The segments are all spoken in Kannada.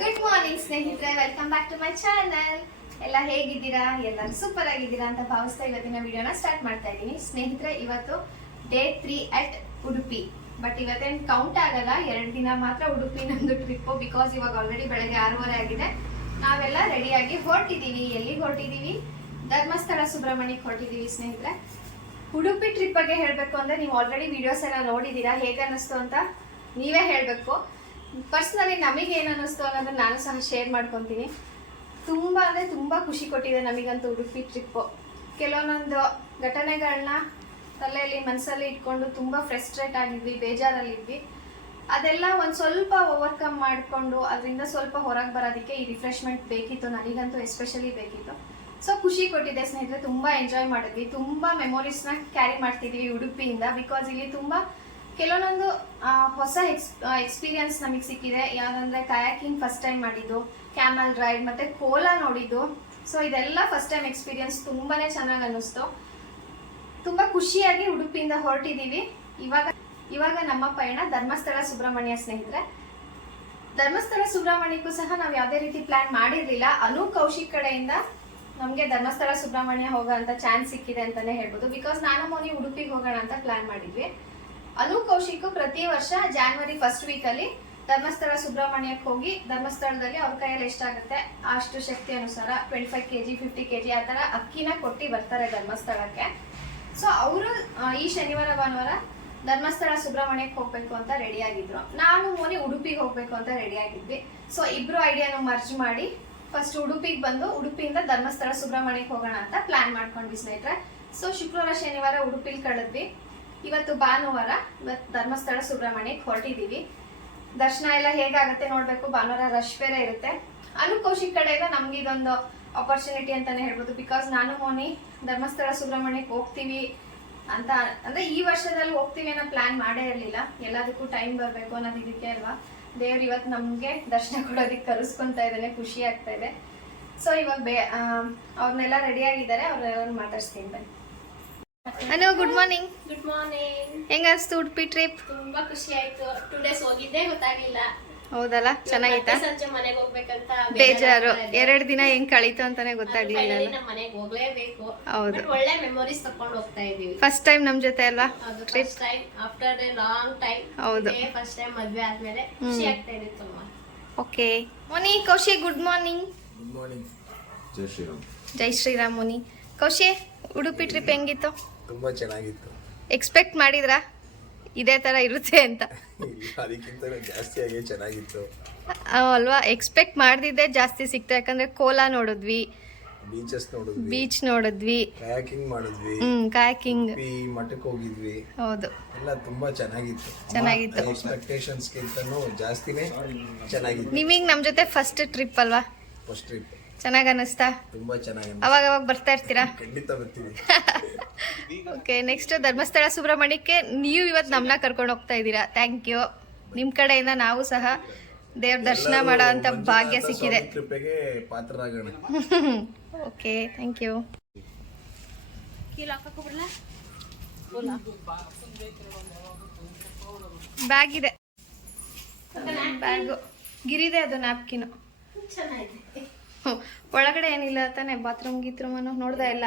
ಗುಡ್ ಮಾರ್ನಿಂಗ್ ಸ್ನೇಹಿತರೆ, welcome back to my channel. ಎಲ್ಲ ಹೇಗಿದ್ದೀರಾ? ಎಲ್ಲರೂ ಸೂಪರ್ ಆಗಿದ್ದೀರಾ ಅಂತ ಭಾವಿಸ್ತಾ ಇವತ್ತಿನ ವಿಡಿಯೋನ ಸ್ಟಾರ್ಟ್ ಮಾಡ್ತಾ ಇದ್ದೀನಿ. ಸ್ನೇಹಿತರೆ, ಇವತ್ತು ಡೇ 3 ಅಟ್ ಉಡುಪಿ. ಬಟ್ ಇವತ್ತೇನು ಕೌಂಟ್ ಆಗಲ್ಲ, 2 ದಿನ ಮಾತ್ರ ಉಡುಪಿ ನಮ್ದು ಟ್ರಿಪ್ಪು. ಬಿಕಾಸ್ ಇವಾಗ ಆಲ್ರೆಡಿ ಬೆಳಗ್ಗೆ 6:30 ಆಗಿದೆ. ನಾವೆಲ್ಲ ರೆಡಿಯಾಗಿ ಹೊರಟಿದ್ದೀವಿ. ಎಲ್ಲಿಗೆ ಹೊರಟಿದ್ದೀವಿ? ಧರ್ಮಸ್ಥಳ ಸುಬ್ರಹ್ಮಣ್ಯಕ್ಕೆ ಹೊರಟಿದ್ದೀವಿ ಸ್ನೇಹಿತರೆ. ಉಡುಪಿ ಟ್ರಿಪ್ ಬಗ್ಗೆ ಹೇಳಬೇಕು ಅಂದರೆ ನೀವು ಆಲ್ರೆಡಿ ವಿಡಿಯೋಸ್ ಎಲ್ಲ ನೋಡಿದ್ದೀರಾ. ಹೇಗೆ ಅನ್ನಿಸ್ತು ಅಂತ ನೀವೇ ಹೇಳಬೇಕು. ಪರ್ಸ್ನಲಿ ನಮಗೆ ಏನು ಅನ್ನಿಸ್ತು ಅನ್ನೋದನ್ನ ನಾನು ಸಹ ಶೇರ್ ಮಾಡ್ಕೊತೀನಿ. ತುಂಬ ಅಂದರೆ ತುಂಬ ಖುಷಿ ಕೊಟ್ಟಿದೆ ನಮಗಂತೂ ಉಡುಪಿ ಟ್ರಿಪ್ಪು. ಕೆಲವೊಂದೊಂದು ಘಟನೆಗಳನ್ನ ತಲೆಯಲ್ಲಿ ಮನಸ್ಸಲ್ಲಿ ಇಟ್ಕೊಂಡು ತುಂಬ ಫ್ರಸ್ಟ್ರೇಟ್ ಆಗಿದ್ವಿ, ಬೇಜಾರಲ್ಲಿದ್ವಿ. ಅದೆಲ್ಲ ಒಂದು ಸ್ವಲ್ಪ ಓವರ್ಕಮ್ ಮಾಡಿಕೊಂಡು ಅದರಿಂದ ಸ್ವಲ್ಪ ಹೊರಗೆ ಬರೋದಕ್ಕೆ ಈ ರಿಫ್ರೆಶ್ಮೆಂಟ್ ಬೇಕಿತ್ತು. ನನಗಂತೂ ಎಸ್ಪೆಷಲಿ ಬೇಕಿತ್ತು. ಸೊ ಖುಷಿ ಕೊಟ್ಟಿದೆ ಸ್ನೇಹಿತರೆ. ತುಂಬ ಎಂಜಾಯ್ ಮಾಡಿದ್ವಿ. ತುಂಬ ಮೆಮೊರೀಸ್ನ ಕ್ಯಾರಿ ಮಾಡ್ತಿದ್ವಿ ಉಡುಪಿಯಿಂದ. ಬಿಕಾಸ್ ಇಲ್ಲಿ ತುಂಬ ಕೆಲವೊಂದೊಂದು ಹೊಸ ಎಕ್ಸ್ಪೀರಿಯನ್ಸ್ ನಮಗೆ ಸಿಕ್ಕಿದೆ. ಯಾವುದಂದ್ರೆ ಕಯಾಕಿಂಗ್ ಫಸ್ಟ್ ಟೈಮ್ ಮಾಡಿದ್ದು, ಕ್ಯಾಮಲ್ ರೈಡ್ ಮತ್ತೆ ಕೋಲಾ ನೋಡಿದ್ದು. ಸೊ ಇದೆಲ್ಲ ಫಸ್ಟ್ ಟೈಮ್ ಎಕ್ಸ್ಪೀರಿಯನ್ಸ್. ತುಂಬಾನೇ ಚೆನ್ನಾಗಿ ಅನ್ನಿಸ್ತು. ತುಂಬ ಖುಷಿಯಾಗಿ ಉಡುಪಿಯಿಂದ ಹೊರಟಿದ್ದೀವಿ. ಇವಾಗ ನಮ್ಮ ಪಯಣ ಧರ್ಮಸ್ಥಳ ಸುಬ್ರಹ್ಮಣ್ಯ ಸ್ನೇಹಿತರೆ. ಧರ್ಮಸ್ಥಳ ಸುಬ್ರಹ್ಮಣ್ಯಕ್ಕೂ ಸಹ ನಾವು ಯಾವುದೇ ರೀತಿ ಪ್ಲಾನ್ ಮಾಡಿರಲಿಲ್ಲ. ಅನು ಕೌಶಿಕ್ ಕಡೆಯಿಂದ ನಮಗೆ ಧರ್ಮಸ್ಥಳ ಸುಬ್ರಹ್ಮಣ್ಯ ಹೋಗೋ ಅಂತ ಚಾನ್ಸ್ ಸಿಕ್ಕಿದೆ ಅಂತಾನೆ ಹೇಳ್ಬೋದು. ಬಿಕಾಸ್ ನಾನು ಮೋನಿ ಉಡುಪಿಗೆ ಹೋಗೋಣ ಅಂತ ಪ್ಲಾನ್ ಮಾಡಿದ್ವಿ. ಅನು ಕೌಶಿಕ್ ಪ್ರತಿ ವರ್ಷ ಜಾನ್ವರಿ ಫಸ್ಟ್ ವೀಕಲ್ಲಿ ಧರ್ಮಸ್ಥಳ ಸುಬ್ರಹ್ಮಣ್ಯಕ್ಕೆ ಹೋಗಿ ಧರ್ಮಸ್ಥಳದಲ್ಲಿ ಅವ್ರ ಕೈಯಲ್ಲಿ ಎಷ್ಟಾಗುತ್ತೆ ಅಷ್ಟು ಶಕ್ತಿ ಅನುಸಾರ 25 kg 50 kg ಆ ಥರ ಅಕ್ಕಿನ ಕೊಟ್ಟು ಬರ್ತಾರೆ ಧರ್ಮಸ್ಥಳಕ್ಕೆ. ಸೊ ಅವರು ಈ ಶನಿವಾರ ಭಾನುವಾರ ಧರ್ಮಸ್ಥಳ ಸುಬ್ರಹ್ಮಣ್ಯಕ್ಕೆ ಹೋಗ್ಬೇಕು ಅಂತ ರೆಡಿ ಆಗಿದ್ರು. ನಾನು ಮೋನಿ ಉಡುಪಿಗೆ ಹೋಗ್ಬೇಕು ಅಂತ ರೆಡಿ ಆಗಿದ್ವಿ. ಸೊ ಇಬ್ರು ಐಡಿಯಾನ ಮರ್ಜ್ ಮಾಡಿ ಫಸ್ಟ್ ಉಡುಪಿಗೆ ಬಂದು ಉಡುಪಿಯಿಂದ ಧರ್ಮಸ್ಥಳ ಸುಬ್ರಹ್ಮಣ್ಯಕ್ಕೆ ಹೋಗೋಣ ಅಂತ ಪ್ಲಾನ್ ಮಾಡ್ಕೊಂಡ್ವಿ ಸ್ನೇಹಿತರೆ. ಸೊ ಶುಕ್ರವಾರ ಶನಿವಾರ ಉಡುಪಿಲಿ ಕಳೆದ್ವಿ. ಇವತ್ತು ಭಾನುವಾರ, ಇವತ್ತು ಧರ್ಮಸ್ಥಳ ಸುಬ್ರಹ್ಮಣ್ಯಕ್ಕೆ ಹೊರಟಿದ್ದೀವಿ. ದರ್ಶನ ಎಲ್ಲ ಹೇಗಾಗುತ್ತೆ ನೋಡ್ಬೇಕು. ಭಾನುವಾರ ರಶ್ ಬೇರೆ ಇರುತ್ತೆ. ಅನು ಕೌಶಿಕ್ ಕಡೆಯಿಂದ ನಮ್ಗೆ ಇದೊಂದು ಆಪರ್ಚುನಿಟಿ ಅಂತಾನೆ ಹೇಳ್ಬೋದು. ಬಿಕಾಸ್ ನಾನು ಮೋನಿ ಧರ್ಮಸ್ಥಳ ಸುಬ್ರಹ್ಮಣ್ಯಕ್ಕೆ ಹೋಗ್ತೀವಿ ಅಂತ ಅಂದ್ರೆ ಈ ವರ್ಷದಲ್ಲಿ ಹೋಗ್ತೀವಿ ಅನ್ನೋ ಪ್ಲಾನ್ ಮಾಡೇ ಇರಲಿಲ್ಲ. ಎಲ್ಲದಕ್ಕೂ ಟೈಮ್ ಬರಬೇಕು ಅನ್ನೋದು ಇದಕ್ಕೆ ಅಲ್ವಾ. ದೇವ್ರು ಇವತ್ತು ನಮ್ಗೆ ದರ್ಶನ ಕೊಡೋದಕ್ಕೆ ಕರೆಸ್ಕೊಂತಾ ಇದ್ದಾನೆ. ಖುಷಿ ಆಗ್ತಾ ಇದೆ. ಸೊ ಇವಾಗ ಅವ್ರನ್ನೆಲ್ಲ ರೆಡಿ ಆಗಿದ್ದಾರೆ. ಅವ್ರನ್ನೆಲ್ಲ ಮಾತಾಡ್ಸ್ತೀನಿ ಬನ್ನಿ. ಅನು, ಗುಡ್ ಮಾರ್ನಿಂಗ್. Good morning. ಹೆಂಗ ಅನ್ಸ್ತು ಉಡುಪಿ ಟ್ರಿಪ್? ತುಂಬಾ ಖುಷಿ ಆಯ್ತು. 2 days ಹೋಗಿದ್ದೆ ಗೊತ್ತಾಗ್ಲಿಲ್ಲ. ಹೌದಲ್ಲ, ಚೆನ್ನಾಗಿತ್ತಾ? ಸಂಜೆ ಮನೆಗೆ ಹೋಗ್ಬೇಕಂತ ಬೇಜಾರು. 2 ದಿನ ಹೆಂಗ್ ಕಳೀತು ಅಂತಾನೆ ಗೊತ್ತಾಗ್ಲಿಲ್ಲ. ನಮ್ಮ ಮನೆಗೆ ಹೋಗ್ಲೇಬೇಕು. ಹೌದು, ಒಳ್ಳೆ ಮೆಮೊರೀಸ್ ತಕೊಂಡು ಹೋಗ್ತಾ ಇದೀವಿ. ಫಸ್ಟ್ ಟೈಮ್ ನಮ್ ಜೊತೆ ಅಲ್ವಾ trip? First time after a long time. ಹೌದು, ಫಸ್ಟ್ ಟೈಮ್ ಮದ್ವೆ ಆದ್ಮೇಲೆ ಖುಷಿ ಆಗ್ತಾ ಇದೆ ತುಂಬಾ. Okay Moni. Kaushi, good morning. Good morning. ಜೈ ಶ್ರೀರಾಮ್. ಜೈ ಶ್ರೀರಾಮ್. ಮೋನಿ, ಕೌಶಿ, ಉಡುಪಿ ಟ್ರಿಪ್ ಹೆಂಗಿತ್ತು? ತುಂಬಾ ಚೆನ್ನಾಗಿತ್ತು. ಎಕ್ಸ್ಪೆಕ್ಟ್ ಮಾಡಿದ್ರಾ ಇದೇ ತರ ಇರುತ್ತೆ ಅಂತ? ಅದಕ್ಕಿಂತ ಜಾಸ್ತಿಯಾಗಿ ಚೆನ್ನಾಗಿತ್ತು ಅಲ್ವಾ. ಎಕ್ಸ್ಪೆಕ್ಟ್ ಮಾಡ್ದಿದ್ದೆ ಜಾಸ್ತಿ ಸಿಕ್ತು. ಯಾಕಂದ್ರೆ ಕೋಲಾ ನೋಡಿದ್ವಿ, ಬೀಚ್ ನೋಡಿದ್ವಿ, ಕಯಾಕಿಂಗ್ ಮಾಡಿದ್ವಿ, ಕಾಯಾಕಿಂಗ್, ಮಠಕ್ಕೆ ಹೋಗಿದ್ವಿ. ಹೌದು, ಎಲ್ಲ ತುಂಬಾ ಚೆನ್ನಾಗಿತ್ತು. ಎಕ್ಸ್ಪೆಕ್ಟೇಷನ್ಸ್ ಗಿಂತನೂ ಜಾಸ್ತಿನೇ ಚೆನ್ನಾಗಿತ್ತು. ನೀವೀಗ ನಮ್ ಜೊತೆ ಫಸ್ಟ್ ಟ್ರಿಪ್ ಅಲ್ವಾ? ಫಸ್ಟ್ ಟ್ರಿಪ್ ಚೆನ್ನಾಗ್ ಅನ್ನಿಸ್ತಾ? ತುಂಬಾ ಚೆನ್ನಾಗಿ. ಅವಾಗ ಬರ್ತಾ ಇರ್ತೀರಾ? ಖಂಡಿತ ಬರ್ತೀವಿ. ಓಕೆ, ನೆಕ್ಸ್ಟ್ ಧರ್ಮಸ್ಥಳ ಸುಬ್ರಹ್ಮಣ್ಯಕ್ಕೆ ನೀವು ಇವತ್ತು ನಮ್ಮನ್ನ ಕರ್ಕೊಂಡು ಹೋಗ್ತಾ ಇದ್ದೀರಾ. Thank you. ನಿಮ್ಮ ಕಡೆಯಿಂದ ನಾವು ಸಹ ದೇವ್ರ ದರ್ಶನ ಮಾಡೋ ಅಂತ ಭಾಗ್ಯ ಸಿಕ್ಕಿದೆ. ಕೃಪೆಗೆ ಪಾತ್ರರಾಗೋಣ. Okay, thank you. ಬ್ಯಾಗ್ ಇದೆ, ಬ್ಯಾಗು ಗಿರಿದೆ, ಅದು ನ್ಯಾಪ್ಕಿನ್ ಚೆನ್ನಾಗಿದೆ. ಒಳಗಡೆ ಏನಿಲ್ಲ ತಾನೆ? ಬಾತ್ರೂಮ್ ಗೀತ್ರೂಮ್ ನೋಡ್ದ ಇಲ್ಲ?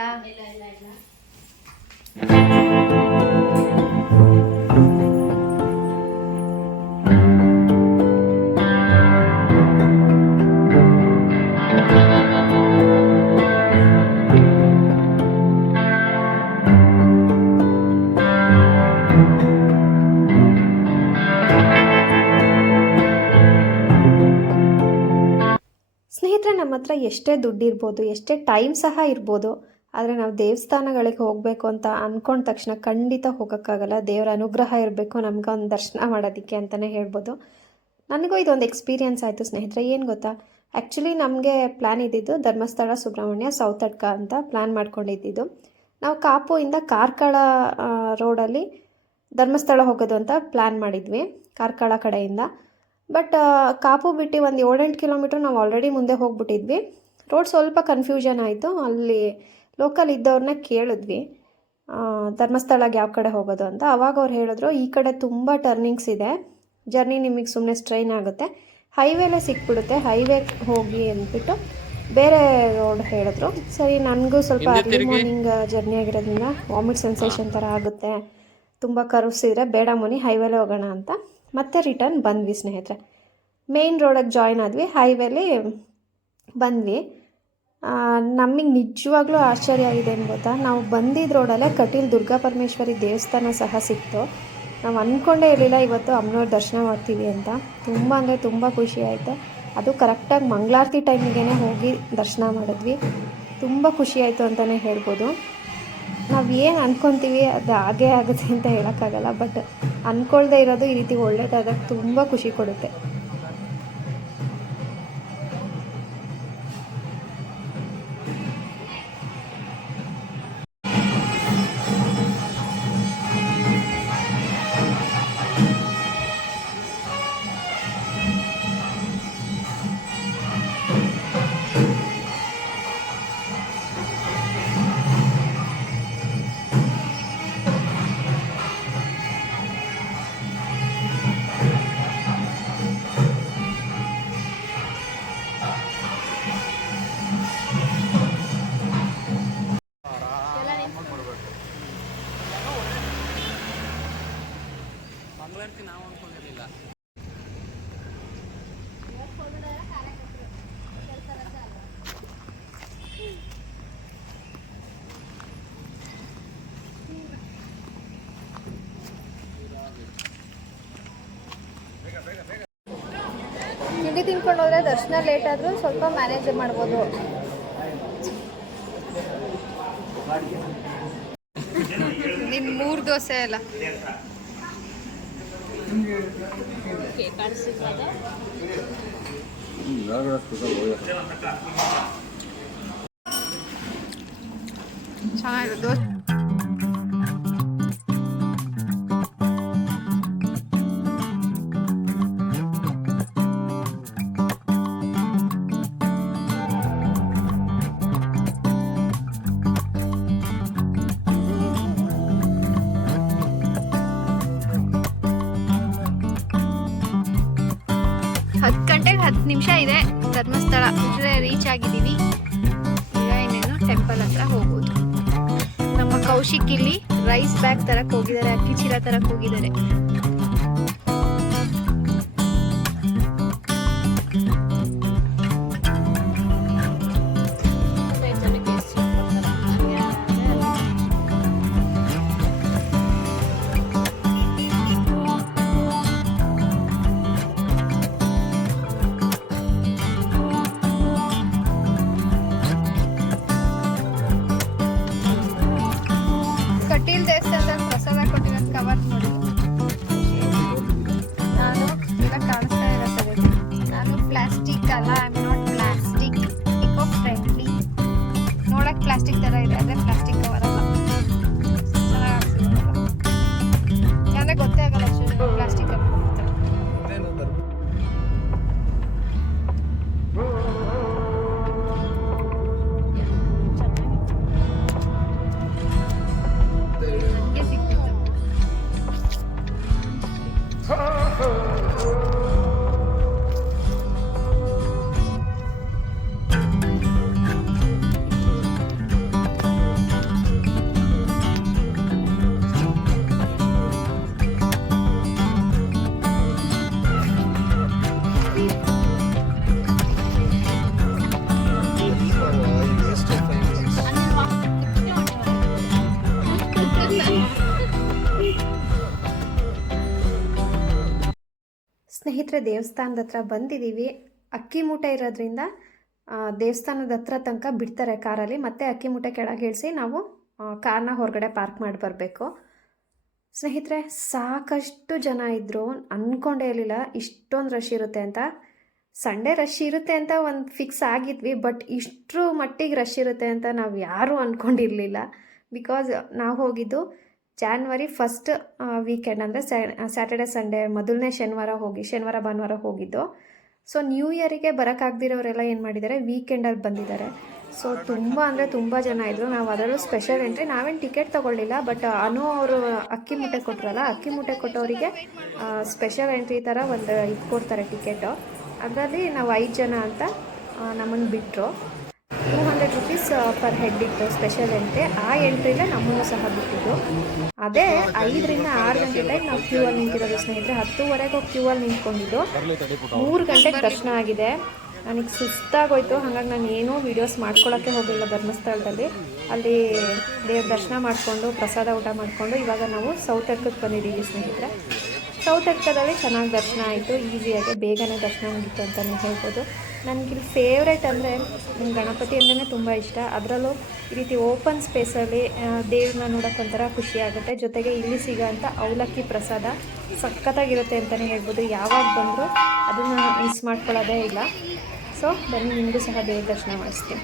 ಸ್ನೇಹಿತರೆ, ನಮ್ಮ ಹತ್ರ ಎಷ್ಟೇ ದುಡ್ಡು ಇರ್ಬೋದು, ಎಷ್ಟೇ ಟೈಮ್ ಸಹ ಇರ್ಬೋದು, ಆದರೆ ನಾವು ದೇವಸ್ಥಾನಗಳಿಗೆ ಹೋಗಬೇಕು ಅಂತ ಅಂದ್ಕೊಂಡ ತಕ್ಷಣ ಖಂಡಿತ ಹೋಗೋಕ್ಕಾಗಲ್ಲ. ದೇವರ ಅನುಗ್ರಹ ಇರಬೇಕು ನಮ್ಗೆ ಒಂದು ದರ್ಶನ ಮಾಡೋದಕ್ಕೆ ಅಂತಲೇ ಹೇಳ್ಬೋದು. ನನಗೂ ಇದೊಂದು ಎಕ್ಸ್ಪೀರಿಯನ್ಸ್ ಆಯಿತು ಸ್ನೇಹಿತರೆ. ಏನು ಗೊತ್ತಾ, ಆ್ಯಕ್ಚುಲಿ ನಮಗೆ ಪ್ಲ್ಯಾನ್ ಇದ್ದಿದ್ದು ಧರ್ಮಸ್ಥಳ ಸುಬ್ರಹ್ಮಣ್ಯ ಸೌತಡ್ಕ ಅಂತ ಪ್ಲ್ಯಾನ್ ಮಾಡ್ಕೊಂಡಿದ್ದು. ನಾವು ಕಾಪುಯಿಂದ ಕಾರ್ಕಳ ರೋಡಲ್ಲಿ ಧರ್ಮಸ್ಥಳ ಹೋಗೋದು ಅಂತ ಪ್ಲ್ಯಾನ್ ಮಾಡಿದ್ವಿ, ಕಾರ್ಕಳ ಕಡೆಯಿಂದ. ಬಟ್ ಕಾಪು ಬಿಟ್ಟು ಒಂದು 7-8 ಕಿಲೋಮೀಟ್ರ್ ನಾವು ಆಲ್ರೆಡಿ ಮುಂದೆ ಹೋಗ್ಬಿಟ್ಟಿದ್ವಿ. ರೋಡ್ ಸ್ವಲ್ಪ ಕನ್ಫ್ಯೂಷನ್ ಆಯಿತು. ಅಲ್ಲಿ ಲೋಕಲ್ ಇದ್ದವ್ರನ್ನ ಕೇಳಿದ್ವಿ ಧರ್ಮಸ್ಥಳಕ್ಕೆ ಯಾವ ಕಡೆ ಹೋಗೋದು ಅಂತ. ಅವಾಗ ಅವ್ರು ಹೇಳಿದ್ರು, ಈ ಕಡೆ ತುಂಬ ಟರ್ನಿಂಗ್ಸ್ ಇದೆ, ಜರ್ನಿ ನಿಮಗೆ ಸುಮ್ಮನೆ ಸ್ಟ್ರೈನ್ ಆಗುತ್ತೆ, ಹೈವೇಲೇ ಸಿಕ್ಬಿಡುತ್ತೆ, ಹೈವೇ ಹೋಗಿ ಅಂದ್ಬಿಟ್ಟು ಬೇರೆ ರೋಡ್ ಹೇಳಿದ್ರು. ಸರಿ, ನನಗೂ ಸ್ವಲ್ಪ ಅರ್ಲಿ ಮಾರ್ನಿಂಗ್ ಜರ್ನಿ ಆಗಿರೋದ್ರಿಂದ ವಾಮಿಟ್ ಸೆನ್ಸೇಷನ್ ಥರ ಆಗುತ್ತೆ, ತುಂಬ ಕರ್ವ್ಸಿದ್ರೆ ಬೇಡ ಮುನಿ, ಹೈವೇಲೇ ಹೋಗೋಣ ಅಂತ ಮತ್ತೆ ರಿಟರ್ನ್ ಬಂದ್ವಿ ಸ್ನೇಹಿತರೆ. ಮೇನ್ ರೋಡಿಗೆ ಜಾಯ್ನ್ ಆದ್ವಿ, ಹೈವೇಲಿ ಬಂದ್ವಿ. ನಮಗೆ ನಿಜವಾಗ್ಲೂ ಆಶ್ಚರ್ಯ ಆಗಿದೆ ಏನು ಗೊತ್ತಾ, ನಾವು ಬಂದಿದ್ದ ರೋಡಲ್ಲೇ ಕಟೀಲ್ ದುರ್ಗಾ ಪರಮೇಶ್ವರಿ ದೇವಸ್ಥಾನ ಸಹ ಸಿಕ್ತು. ನಾವು ಅಂದ್ಕೊಂಡೇ ಇರಲಿಲ್ಲ ಇವತ್ತು ಅಮ್ಮನವ್ರ ದರ್ಶನ ಮಾಡ್ತೀವಿ ಅಂತ. ತುಂಬ ಅಂದರೆ ತುಂಬ ಖುಷಿ ಆಯಿತು. ಅದು ಕರೆಕ್ಟಾಗಿ ಮಂಗಳಾರತಿ ಟೈಮಿಗೆ ಹೋಗಿ ದರ್ಶನ ಮಾಡಿದ್ವಿ. ತುಂಬ ಖುಷಿ ಆಯಿತು ಅಂತಲೇ ಹೇಳ್ಬೋದು. ನಾವು ಏನು ಅಂದ್ಕೊತೀವಿ ಅದು ಹಾಗೇ ಆಗುತ್ತೆ ಅಂತ ಹೇಳೋಕ್ಕಾಗಲ್ಲ, ಬಟ್ ಅಂದ್ಕೊಳ್ದೇ ಇರೋದು ಈ ರೀತಿ ಒಳ್ಳೇದಾದಾಗ ತುಂಬ ಖುಷಿ ಕೊಡುತ್ತೆ. ತಿಂಡಿ ತಿನ್ಕೊಂಡು ಹೋದರೆ ದರ್ಶನ ಲೇಟ್ ಆದರೂ ಸ್ವಲ್ಪ ಮ್ಯಾನೇಜ್ ಮಾಡ್ಬೋದು. ನಿನ್ನ 3 ದೋಸೆ ಅಲ್ಲ ಚೆನ್ನಾಗಿದೆ ದೋಸೆ. ಗಂಟೆಗೆ 10 ನಿಮಿಷ ಇದೆ ಧರ್ಮಸ್ಥಳ ರೀಚ್ ಆಗಿದ್ದೀವಿ. ಈಗ ಇನ್ನೇನು ಟೆಂಪಲ್ ಹತ್ರ ಹೋಗೋದು. ನಮ್ಮ ಕೌಶಿಕ್ ಇಲ್ಲಿ ರೈಸ್ ಬ್ಯಾಗ್ ತರಕ್ಕೆ ಹೋಗಿದ್ದಾರೆ, ಅಕ್ಕಿ ಚೀಲ ತರಕ್ಕೆ ಹೋಗಿದ್ದಾರೆ. ಕಟೀಲ್ ದೇವಸ್ಥಾನದಲ್ಲಿ ಪ್ರಸಾದ ಕೊಟ್ಟಿರೋದು ಕವರ್ ನೋಡಿ. ನಾನು ಎಲ್ಲ ಕಾಣಿಸ್ತಾ ಇರೋ ನಾನು ಪ್ಲಾಸ್ಟಿಕ್ ಅಲ್ಲ, I am not plastic, eco friendly. ನೋಡಕ್ ಪ್ಲಾಸ್ಟಿಕ್ ತರ ಇದೆ, ಅದೇ ಪ್ಲಾಸ್ಟಿಕ್ ಕವರ್ ಅಲ್ಲ. ಚೆನ್ನಾಗಿ ಯಾಕಂದ್ರೆ ಗೊತ್ತೇ ಆಗಲ್ಲ ಪ್ಲಾಸ್ಟಿಕ್ ಅಲ್ಲ. ಸ್ನೇಹಿತರೆ, ದೇವಸ್ಥಾನದ ಹತ್ರ ಬಂದಿದ್ದೀವಿ. ಅಕ್ಕಿ ಮೂಟೆ ಇರೋದ್ರಿಂದ ದೇವಸ್ಥಾನದ ಹತ್ರ ತನಕ ಬಿಡ್ತಾರೆ ಕಾರಲ್ಲಿ, ಮತ್ತೆ ಅಕ್ಕಿ ಮೂಟೆ ಕೆಳಗೆ ಇಳಿಸಿ ನಾವು ಕಾರ್ನ ಹೊರಗಡೆ ಪಾರ್ಕ್ ಮಾಡಿ ಬರಬೇಕು. ಸ್ನೇಹಿತರೆ, ಸಾಕಷ್ಟು ಜನ ಇದ್ದರು. ಅಂದ್ಕೊಂಡೇ ಇರಲಿಲ್ಲ ಇಷ್ಟೊಂದು ರಶ್ ಇರುತ್ತೆ ಅಂತ. ಸಂಡೇ ರಶ್ ಇರುತ್ತೆ ಅಂತ ಒಂದು ಫಿಕ್ಸ್ ಆಗಿದ್ವಿ, ಬಟ್ ಇಷ್ಟರ ಮಟ್ಟಿಗೆ ರಶ್ ಇರುತ್ತೆ ಅಂತ ನಾವು ಯಾರೂ ಅಂದ್ಕೊಂಡಿರಲಿಲ್ಲ. ಬಿಕಾಸ್ ನಾವು ಹೋಗಿದ್ದು ಜಾನ್ವರಿ 1st ವೀಕೆಂಡ್, ಅಂದರೆ ಸ್ಯಾಟರ್ಡೆ ಸಂಡೇ ಮೊದಲನೇ ಶನಿವಾರ ಭಾನುವಾರ ಹೋಗಿದ್ದು. ಸೊ ನ್ಯೂ ಇಯರಿಗೆ ಬರೋಕ್ಕಾಗ್ದಿರೋರೆಲ್ಲ ಏನು ಮಾಡಿದ್ದಾರೆ, ವೀಕೆಂಡಲ್ಲಿ ಬಂದಿದ್ದಾರೆ. ಸೊ ತುಂಬ ಅಂದರೆ ತುಂಬ ಜನ ಇದ್ದರು. ನಾವು ಅದರಲ್ಲೂ ಸ್ಪೆಷಲ್ ಎಂಟ್ರಿ, ನಾವೇನು ಟಿಕೆಟ್ ತೊಗೊಳ್ಳಿಲ್ಲ, ಬಟ್ ಅನು ಅವರು ಅಕ್ಕಿ ಮೂಟೆ ಕೊಟ್ಟರಲ್ಲ, ಅಕ್ಕಿ ಮೂಟೆ ಕೊಟ್ಟವರಿಗೆ ಸ್ಪೆಷಲ್ ಎಂಟ್ರಿ ಥರ ಒಂದು ಇದು ಕೊಡ್ತಾರೆ ಟಿಕೆಟು. ಅದರಲ್ಲಿ ನಾವು 5 ಜನ ಅಂತ ನಮ್ಮನ್ನು ಬಿಟ್ಟರು. 200 ರುಪೀಸ್ ಪರ್ ಹೆಡ್ ಇತ್ತು ಸ್ಪೆಷಲ್ ಎಂಟ್ರಿ. ಆ ಎಂಟ್ರಿಲೇ ನಮ್ಮನ್ನು ಸಹ ಬಿಟ್ಟಿದ್ದು. ಅದೇ 5 ರಿಂದ 6 ಗಂಟೆ ಟೈಮ್ ನಾವು ಕ್ಯೂ ಅಲ್ಲಿ ನಿಂತಿರೋದು ಸ್ನೇಹಿತರೆ. 10:30 ಕ್ಯೂ ಅಲ್ಲಿ ನಿಂತ್ಕೊಂಡಿದ್ದು 3 ಗಂಟೆಗೆ ದರ್ಶನ ಆಗಿದೆ. ನನಗೆ ಸುಸ್ತಾಗೋಯ್ತು, ಹಾಗಾಗಿ ನಾನು ಏನೂ ವೀಡಿಯೋಸ್ ಮಾಡ್ಕೊಳ್ಳೋಕ್ಕೆ ಹೋಗಲಿಲ್ಲ. ಧರ್ಮಸ್ಥಳದಲ್ಲಿ ಅಲ್ಲಿ ದೇವ್ರ ದರ್ಶನ ಮಾಡಿಕೊಂಡು ಪ್ರಸಾದ ಊಟ ಮಾಡಿಕೊಂಡು ಇವಾಗ ನಾವು ಸೌತಡ್ಕಕ್ಕೆ ಬಂದಿದ್ದೀವಿ ಸ್ನೇಹಿತರೆ. ಸೌತಡ್ಕದಲ್ಲಿ ಚೆನ್ನಾಗಿ ದರ್ಶನ ಆಯಿತು, ಈಸಿಯಾಗಿ ಬೇಗನೆ ದರ್ಶನ ಮುಗಿತು ಅಂತಲೇ ಹೇಳ್ಬೋದು. ನನಗಿಲ್ಲಿ ಫೇವ್ರೇಟ್ ಅಂದರೆ ಗಣಪತಿ ಅಂದ್ರೇ ತುಂಬ ಇಷ್ಟ. ಅದರಲ್ಲೂ ಈ ರೀತಿ ಓಪನ್ ಸ್ಪೇಸಲ್ಲಿ ದೇವ್ರನ್ನ ನೋಡೋಕೆ ಒಂಥರ ಖುಷಿ ಆಗುತ್ತೆ. ಜೊತೆಗೆ ಇಲ್ಲಿ ಸಿಗೋಂಥ ಅವಲಕ್ಕಿ ಪ್ರಸಾದ ಸಖತ್ತಾಗಿರುತ್ತೆ ಅಂತಲೇ ಹೇಳ್ಬೋದು. ಯಾವಾಗ ಬಂದರೂ ಅದನ್ನು ಮಿಸ್ ಮಾಡ್ಕೊಳ್ಳೋದೇ ಇಲ್ಲ. ಸೊ ಬನ್ನಿ, ನಿಮಗೂ ಸಹ ದೇವ್ರ ದರ್ಶನ ಮಾಡಿಸ್ತೀನಿ.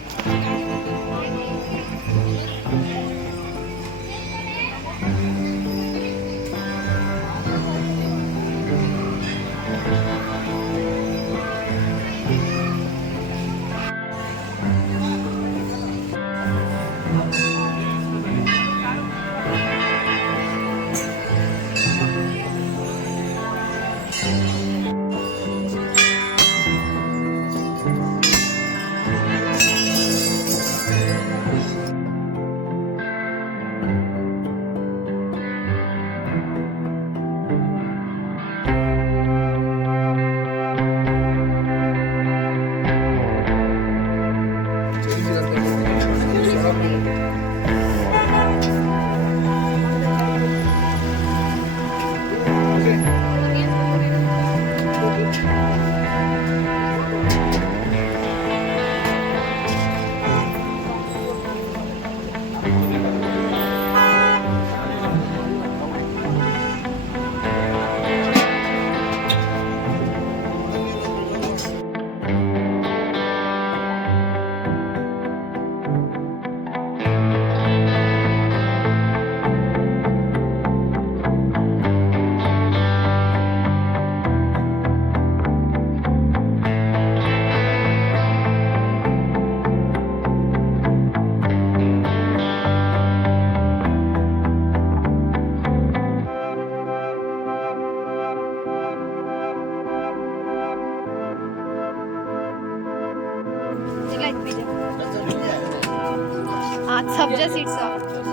ಸಬ್ಜಾ ಸೀಡ್ಸ್,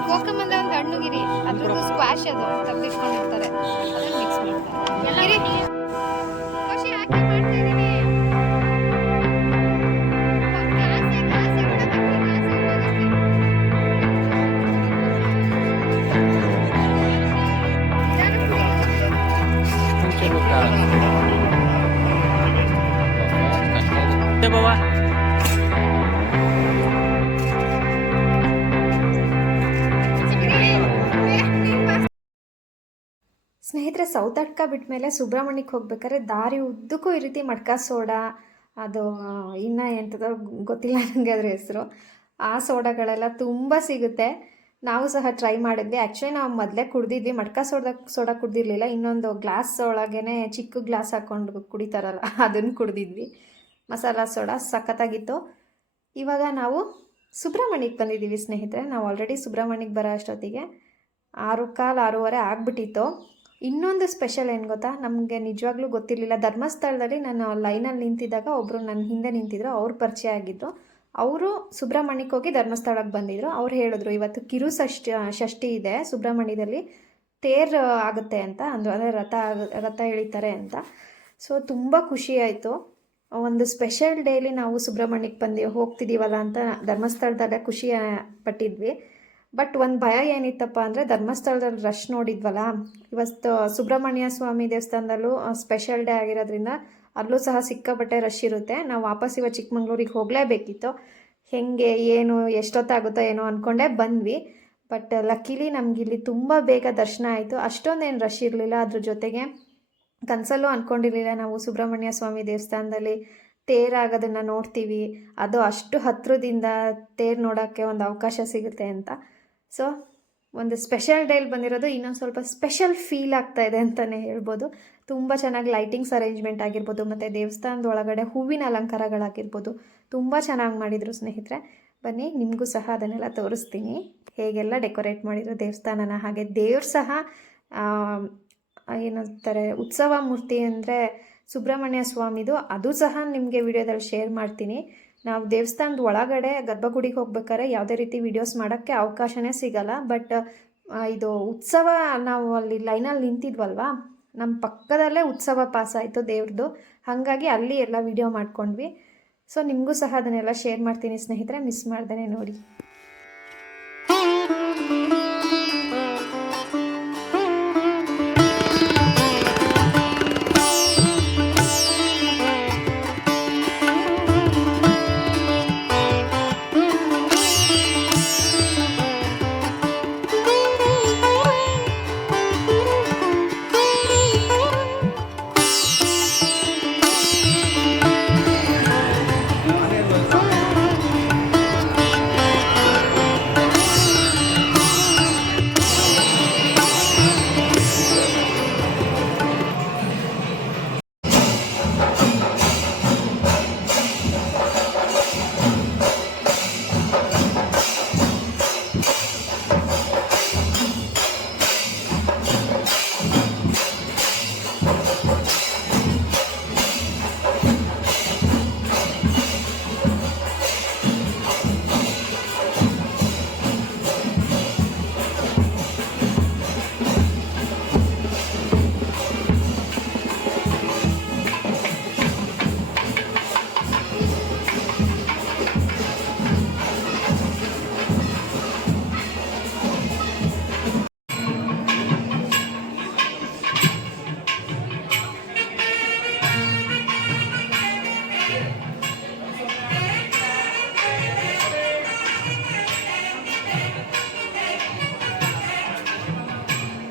ಕೋಕಮ್ ಅಂದ್ರೆ ಒಂದು ಹಣ್ಣುಗಿರಿ, ಅದ್ರದ್ದು ಸ್ಕ್ವಾಶ್ ಅದು ತೆಗೆದಿಟ್ಕೊಂಡಿರ್ತಾರೆ, ಅದನ್ನ ಮಿಕ್ಸ್ ಮಾಡ್ತಾರೆ. ಖುಷಿ ಹಾಕಿ ಮಾಡ್ತಾ ಇದೀನಿ. ಸ್ನೇಹಿತರೆ, ಸೌತಡ್ಕ ಬಿಟ್ಟ ಮೇಲೆ ಸುಬ್ರಹ್ಮಣ್ಯಕ್ಕೆ ಹೋಗ್ಬೇಕಾದ್ರೆ ದಾರಿ ಉದ್ದಕ್ಕೂ ಈ ರೀತಿ ಮಡ್ಕ ಸೋಡಾ, ಅದು ಇನ್ನೂ ಎಂಥದೋ ಗೊತ್ತಿಲ್ಲ ನನಗೆ ಅದ್ರ ಹೆಸರು, ಆ ಸೋಡಾಗಳೆಲ್ಲ ತುಂಬ ಸಿಗುತ್ತೆ. ನಾವು ಸಹ ಟ್ರೈ ಮಾಡಿದ್ವಿ. ಆ್ಯಕ್ಚುಲಿ ನಾವು ಮೊದಲೇ ಕುಡ್ದಿದ್ವಿ, ಮಡ್ಕ ಸೋಡಾ ಕುಡ್ದಿರಲಿಲ್ಲ. ಇನ್ನೊಂದು ಗ್ಲಾಸ್ ಒಳಗೇ ಚಿಕ್ಕ ಗ್ಲಾಸ್ ಹಾಕ್ಕೊಂಡು ಕುಡಿತಾರಲ್ಲ, ಅದನ್ನು ಕುಡ್ದಿದ್ವಿ. ಮಸಾಲ ಸೋಡಾ ಸಖತ್ತಾಗಿತ್ತು. ಇವಾಗ ನಾವು ಸುಬ್ರಹ್ಮಣ್ಯಕ್ಕೆ ಬಂದಿದ್ದೀವಿ ಸ್ನೇಹಿತರೆ. ನಾವು ಆಲ್ರೆಡಿ ಸುಬ್ರಹ್ಮಣ್ಯಕ್ಕೆ ಬರೋ ಅಷ್ಟೊತ್ತಿಗೆ 6:15, 6:30 ಆಗಿಬಿಟ್ಟಿತ್ತು. ಇನ್ನೊಂದು ಸ್ಪೆಷಲ್ ಏನು ಗೊತ್ತಾ, ನಮಗೆ ನಿಜವಾಗ್ಲೂ ಗೊತ್ತಿರಲಿಲ್ಲ. ಧರ್ಮಸ್ಥಳದಲ್ಲಿ ನಾನು ಲೈನಲ್ಲಿ ನಿಂತಿದ್ದಾಗ ಒಬ್ಬರು ನನ್ನ ಹಿಂದೆ ನಿಂತಿದ್ರು, ಅವ್ರು ಪರಿಚಯ ಆಗಿದ್ದು. ಅವರು ಸುಬ್ರಹ್ಮಣ್ಯಕ್ಕೆ ಹೋಗಿ ಧರ್ಮಸ್ಥಳಕ್ಕೆ ಬಂದಿದ್ರು. ಅವ್ರು ಹೇಳಿದ್ರು ಇವತ್ತು ಕಿರು ಷಷ್ಠಿ ಇದೆ ಸುಬ್ರಹ್ಮಣ್ಯದಲ್ಲಿ, ತೇರು ಆಗುತ್ತೆ ಅಂತ ಅಂದರು, ಅಂದರೆ ರಥ ಎಳಿತಾರೆ ಅಂತ. ಸೊ ತುಂಬ ಖುಷಿ ಆಯಿತು. ಒಂದು ಸ್ಪೆಷಲ್ ಡೇಲಿ ನಾವು ಸುಬ್ರಹ್ಮಣ್ಯಕ್ಕೆ ಹೋಗ್ತಿದ್ದೀವಲ್ಲ ಅಂತ ಧರ್ಮಸ್ಥಳದಲ್ಲೇ ಖುಷಿ ಪಟ್ಟಿದ್ವಿ. ಬಟ್ ಒಂದು ಭಯ ಏನಿತ್ತಪ್ಪ ಅಂದರೆ ಧರ್ಮಸ್ಥಳದಲ್ಲಿ ರಶ್ ನೋಡಿದ್ವಲ್ಲ, ಇವತ್ತು ಸುಬ್ರಹ್ಮಣ್ಯ ಸ್ವಾಮಿ ದೇವಸ್ಥಾನದಲ್ಲೂ ಸ್ಪೆಷಲ್ ಡೇ ಆಗಿರೋದ್ರಿಂದ ಅಲ್ಲೂ ಸಹ ಸಿಕ್ಕಾಪಟ್ಟೆ ರಶ್ ಇರುತ್ತೆ. ನಾವು ವಾಪಸ್ ಇವಾಗ ಚಿಕ್ಕಮಂಗ್ಳೂರಿಗೆ ಹೋಗಲೇಬೇಕಿತ್ತು. ಹೇಗೆ ಏನು ಎಷ್ಟೊತ್ತಾಗುತ್ತೋ ಏನೋ ಅಂದ್ಕೊಂಡೇ ಬಂದ್ವಿ. ಬಟ್ ಲಕ್ಕಿಲಿ ನಮಗಿಲ್ಲಿ ತುಂಬ ಬೇಗ ದರ್ಶನ ಆಯಿತು. ಅಷ್ಟೊಂದೇನು ರಶ್ ಇರಲಿಲ್ಲ. ಅದ್ರ ಜೊತೆಗೆ ಕನಸಲ್ಲೂ ಅಂದ್ಕೊಂಡಿರಲಿಲ್ಲ ನಾವು ಸುಬ್ರಹ್ಮಣ್ಯ ಸ್ವಾಮಿ ದೇವಸ್ಥಾನದಲ್ಲಿ ತೇರಾಗೋದನ್ನು ನೋಡ್ತೀವಿ, ಅದು ಅಷ್ಟು ಹತ್ತಿರದಿಂದ ತೇರು ನೋಡೋಕ್ಕೆ ಒಂದು ಅವಕಾಶ ಸಿಗುತ್ತೆ ಅಂತ. ಸೊ ಒಂದು ಸ್ಪೆಷಲ್ ಡೇಲಿ ಬಂದಿರೋದು ಇನ್ನೊಂದು ಸ್ವಲ್ಪ ಸ್ಪೆಷಲ್ ಫೀಲ್ ಆಗ್ತಾಯಿದೆ ಅಂತಲೇ ಹೇಳ್ಬೋದು. ತುಂಬ ಚೆನ್ನಾಗಿ ಲೈಟಿಂಗ್ಸ್ ಅರೇಂಜ್ಮೆಂಟ್ ಆಗಿರ್ಬೋದು, ಮತ್ತು ದೇವಸ್ಥಾನದ ಒಳಗಡೆ ಹೂವಿನ ಅಲಂಕಾರಗಳಾಗಿರ್ಬೋದು ತುಂಬ ಚೆನ್ನಾಗಿ ಮಾಡಿದರು ಸ್ನೇಹಿತರೆ. ಬನ್ನಿ, ನಿಮಗೂ ಸಹ ಅದನ್ನೆಲ್ಲ ತೋರಿಸ್ತೀನಿ, ಹೇಗೆಲ್ಲ ಡೆಕೋರೇಟ್ ಮಾಡಿರೋ ದೇವಸ್ಥಾನನ. ಹಾಗೆ ದೇವ್ರು ಸಹ ಏನಂತಾರೆ, ಉತ್ಸವ ಮೂರ್ತಿ ಅಂದರೆ ಸುಬ್ರಹ್ಮಣ್ಯ ಸ್ವಾಮಿದು, ಅದು ಸಹ ನಿಮಗೆ ವಿಡಿಯೋದಲ್ಲಿ ಶೇರ್ ಮಾಡ್ತೀನಿ. ನಾವು ದೇವಸ್ಥಾನದ ಒಳಗಡೆ ಗರ್ಭಗುಡಿಗೆ ಹೋಗ್ಬೇಕಾದ್ರೆ ಯಾವುದೇ ರೀತಿ ವೀಡಿಯೋಸ್ ಮಾಡೋಕ್ಕೆ ಅವಕಾಶನೇ ಸಿಗಲ್ಲ. ಬಟ್ ಇದು ಉತ್ಸವ ನಾವು ಅಲ್ಲಿ ಲೈನಲ್ಲಿ ನಿಂತಿದ್ವಲ್ವ, ನಮ್ಮ ಪಕ್ಕದಲ್ಲೇ ಉತ್ಸವ ಪಾಸ್ ಆಯಿತು ದೇವ್ರದ್ದು. ಹಾಗಾಗಿ ಅಲ್ಲಿ ಎಲ್ಲ ವೀಡಿಯೋ ಮಾಡ್ಕೊಂಡ್ವಿ. ಸೊ ನಿಮಗೂ ಸಹ ಅದನ್ನೆಲ್ಲ ಶೇರ್ ಮಾಡ್ತೀನಿ ಸ್ನೇಹಿತರೆ, ಮಿಸ್ ಮಾಡ್ದೇ ನೋಡಿ.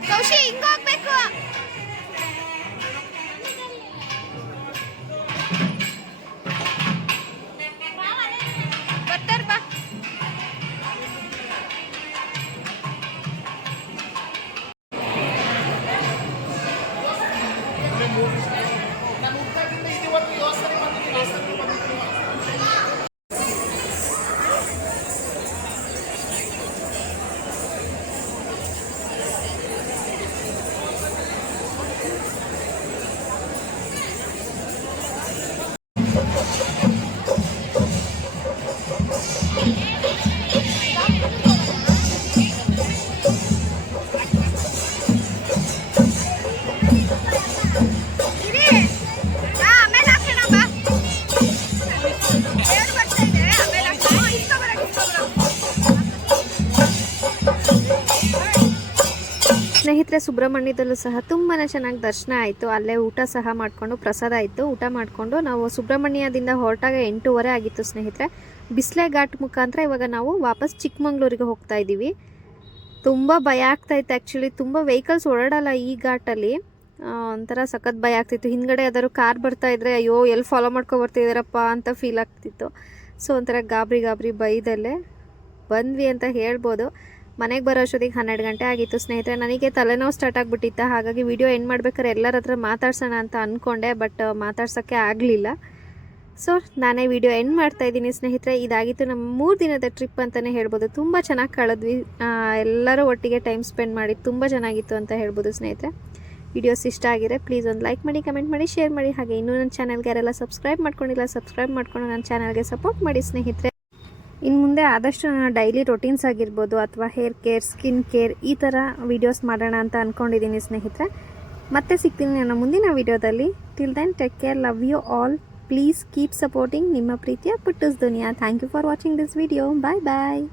ಕೌಶಿ ಹಿಂಗ್ ಹೋಗ್ಬೇಕು. ಬರ್ತಾರ ಬಾ. ಸ್ನೇಹಿತರೆ, ಸುಬ್ರಹ್ಮಣ್ಯದಲ್ಲೂ ಸಹ ತುಂಬಾ ಚೆನ್ನಾಗಿ ದರ್ಶನ ಆಯಿತು. ಅಲ್ಲೇ ಊಟ ಸಹ ಮಾಡಿಕೊಂಡು ಪ್ರಸಾದ ಆಯಿತು. ಊಟ ಮಾಡಿಕೊಂಡು ನಾವು ಸುಬ್ರಹ್ಮಣ್ಯದಿಂದ ಹೊರಟಾಗ 8:30 ಆಗಿತ್ತು ಸ್ನೇಹಿತರೆ. ಬಿಸ್ಲೆ ಘಾಟ್ ಮುಖಾಂತರ ಇವಾಗ ನಾವು ವಾಪಸ್ ಚಿಕ್ಕಮಂಗ್ಳೂರಿಗೆ ಹೋಗ್ತಾ ಇದ್ದೀವಿ. ತುಂಬ ಭಯ ಆಗ್ತಾಯಿತ್ತು ಆ್ಯಕ್ಚುಲಿ. ತುಂಬ ವೆಹಿಕಲ್ಸ್ ಓಡಾಡಲ್ಲ ಈ ಘಾಟಲ್ಲಿ. ಒಂಥರ ಸಖತ್ ಭಯ ಆಗ್ತಿತ್ತು. ಹಿಂದ್ಗಡೆ ಯಾವ್ದಾದ್ರು ಕಾರ್ ಬರ್ತಾಯಿದ್ರೆ ಅಯ್ಯೋ ಎಲ್ಲಿ ಫಾಲೋ ಮಾಡ್ಕೊ ಬರ್ತಿದ್ದಾರಪ್ಪ ಅಂತ ಫೀಲ್ ಆಗ್ತಿತ್ತು. ಸೊ ಒಂಥರ ಗಾಬರಿ ಭಯದಲ್ಲೇ ಬಂದ್ವಿ ಅಂತ ಹೇಳ್ಬೋದು. ಮನೆಗೆ ಬರೋ ಅಷ್ಟೊತ್ತಿಗೆ 12 ಗಂಟೆ ಆಗಿತ್ತು ಸ್ನೇಹಿತರೆ. ನನಗೆ ತಲೆನೋವು ಸ್ಟಾರ್ಟ್ ಆಗಿಬಿಟ್ಟಿತ್ತು. ಹಾಗಾಗಿ ವಿಡಿಯೋ ಎಂಡ್ ಮಾಡ್ಬೇಕಾದ್ರೆ ಎಲ್ಲರ ಹತ್ರ ಮಾತಾಡ್ಸೋಣ ಅಂತ ಅಂದ್ಕೊಂಡೆ, ಬಟ್ ಮಾತಾಡ್ಸೋಕ್ಕೆ ಆಗಲಿಲ್ಲ. ಸೊ ನಾನೇ ವಿಡಿಯೋ ಎಂಡ್ ಮಾಡ್ತಾಯಿದ್ದೀನಿ ಸ್ನೇಹಿತರೆ. ಇದಾಗಿತ್ತು ನಮ್ಮ 3 ದಿನದ ಟ್ರಿಪ್ ಅಂತಲೇ ಹೇಳ್ಬೋದು. ತುಂಬ ಚೆನ್ನಾಗಿ ಕಳೆದ್ವಿ. ಎಲ್ಲರೂ ಒಟ್ಟಿಗೆ ಟೈಮ್ ಸ್ಪೆಂಡ್ ಮಾಡಿ ತುಂಬ ಚೆನ್ನಾಗಿತ್ತು ಅಂತ ಹೇಳ್ಬೋದು ಸ್ನೇಹಿತರೆ. ವಿಡಿಯೋಸ್ ಇಷ್ಟ ಆಗಿದ್ರೆ ಪ್ಲೀಸ್ ಒಂದು ಲೈಕ್ ಮಾಡಿ, ಕಮೆಂಟ್ ಮಾಡಿ, ಶೇರ್ ಮಾಡಿ. ಹಾಗೆ ಇನ್ನೂ ನನ್ನ ಚಾನಲ್ಗೆ ಯಾರೆಲ್ಲ ಸಬ್ಸ್ಕ್ರೈಬ್ ಮಾಡ್ಕೊಂಡಿಲ್ಲ ಸಬ್ಸ್ಕ್ರೈಬ್ ಮಾಡ್ಕೊಂಡು ನನ್ನ ಚಾನಲ್ಗೆ ಸಪೋರ್ಟ್ ಮಾಡಿ ಸ್ನೇಹಿತರೆ. ಇನ್ನು ಮುಂದೆ ಆದಷ್ಟು ನನ್ನ ಡೈಲಿ ರೊಟೀನ್ಸ್ ಆಗಿರ್ಬೋದು ಅಥವಾ ಹೇರ್ ಕೇರ್, ಸ್ಕಿನ್ ಕೇರ್ ಈ ಥರ ವೀಡಿಯೋಸ್ ಮಾಡೋಣ ಅಂತ ಅಂದ್ಕೊಂಡಿದ್ದೀನಿ ಸ್ನೇಹಿತರೆ. ಮತ್ತೆ ಸಿಗ್ತೀನಿ ನನ್ನ ಮುಂದಿನ ವೀಡಿಯೋದಲ್ಲಿ. Till then take care, love you all. Please keep supporting. ನಿಮ್ಮ ಪ್ರೀತಿಯ Puttoos Duniya. Thank you for watching this video. Bye bye.